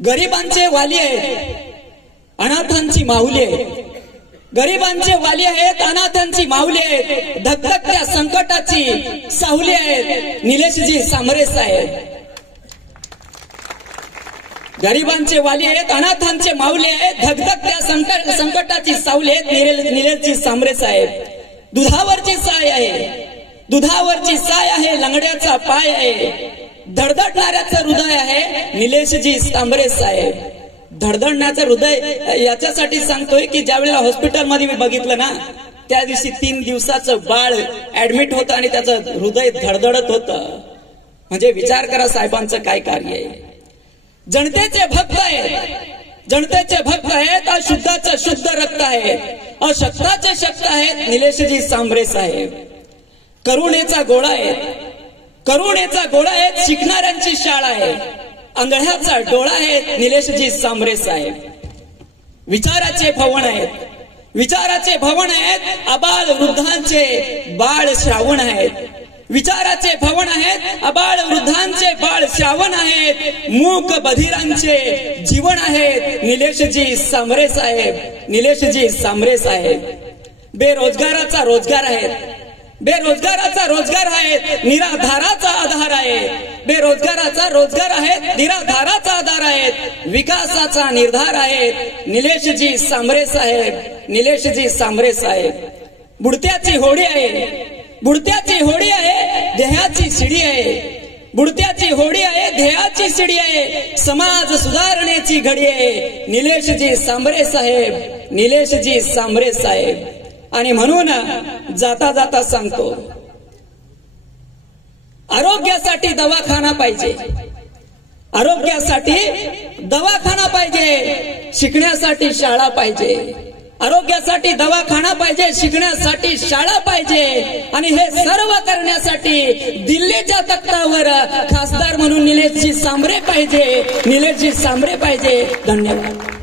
गरिबांचे वाली आहेत, अनाथांची माऊली आहेत. गरिबांचे वाली आहेत, अनाथांची माऊली आहेत, धगधगत्या संकटाची सावली आहेत निलेशजी सांबरे साहेब. गरिबांचे वाली आहेत, अनाथांचे माऊली आहेत, धगधगत्या संकटाची सावली आहेत निलेशजी सांबरे साहेब. दुधावरची साय आहे, दुधावरची साय आहे, लंगड्याचा पाय आहे, धडधडणाऱ्याचं हृदय आहे निलेशजी सांबरे साहेब. धडधडण्याचं हृदय याच्यासाठी सांगतोय की ज्यावेळेला हॉस्पिटलमध्ये मी बघितलं ना, त्या दिवशी 3 दिवसाचं बाळ ऍडमिट होतं आणि त्याचं हृदय धडधडत होतं. म्हणजे विचार करा साहेबांचं काय कार्य आहे. जनतेचे भक्त आहेत, जनतेचे भक्त आहेत, अशुद्धाचं शुद्ध रक्त आहे, अशक्ताचे शक्त आहेत निलेशजी सांबरे साहेब. करुणेचा गोळा आहे, करुणेचा गोळा आहे, शिकणाऱ्यांची शाळा आहे, आंधळ्याचा डोळा आहे निलेशजी सांबरे साहेब. विचाराचे भवन आहेत, विचाराचे भवन आहेत, अबाल वृद्धांचे बाळ श्रावण आहेत. विचाराचे भवन आहेत, अबाळ वृद्धांचे बाळ श्रावण आहेत, मूक बधिरांचे जीवन आहेत निलेशजी सांबरे साहेब. निलेशजी सांबरे साहेब. बेरोजगाराचा रोजगार आहे, बेरोजगाराचा रोजगार आहे, निराधाराचा आधार आहे. बेरोजगाराचा रोजगार आहे, निराधाराचा आधार आहे, विकासाचा निर्धार आहे निलेशजी सांबरे साहेब. निलेशजी सांबरे साहेब. बुडत्याची होडी आहे, बुडत्याची होडी आहे, ध्येयाची शिडी आहे. बुडत्याची होडी आहे, ध्येयाची शिडी आहे, समाज सुधारणेची घडी आहे निलेशजी सांबरे साहेब. निलेशजी सांबरे साहेब. आणि म्हणून जाता जाता सांगतो, आरोग्यासाठी दवाखाना पाहिजे, आरोग्यासाठी दवाखाना पाहिजे, शिकण्यासाठी शाळा पाहिजे. आरोग्यासाठी दवाखाना पाहिजे, शिकण्यासाठी शाळा पाहिजे. आणि हे सर्व करण्यासाठी दिल्लीच्या तख्तावर खासदार म्हणून निलेशजी सांबरे पाहिजे, निलेशजी सांबरे पाहिजे. धन्यवाद.